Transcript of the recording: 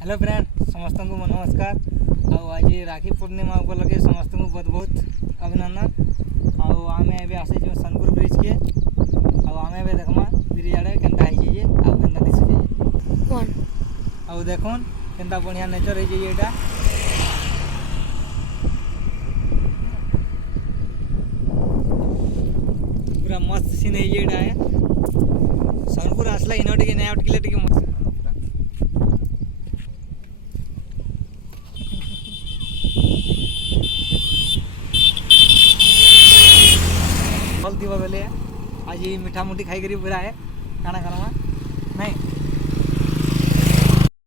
Hello friend समस्त को नमस्कार। आज राखी पूर्णिमा उपलक्षे समस्त को बहुत बहुत अभिनंदन। आमे एबे आसे सोनपुर ब्रिज के आमे एबे देखमा ब्रिज आड़े केनता है जे केनता दिस जे कौन देखुन केनता बढ़िया नेचर है जे एटा पूरा मस्त सीन है ये है। सोनपुर आसला इन नया टिके मस्त भल थी बेले आज मीठा मुठी खाई पूरा है खाना खाना नहीं।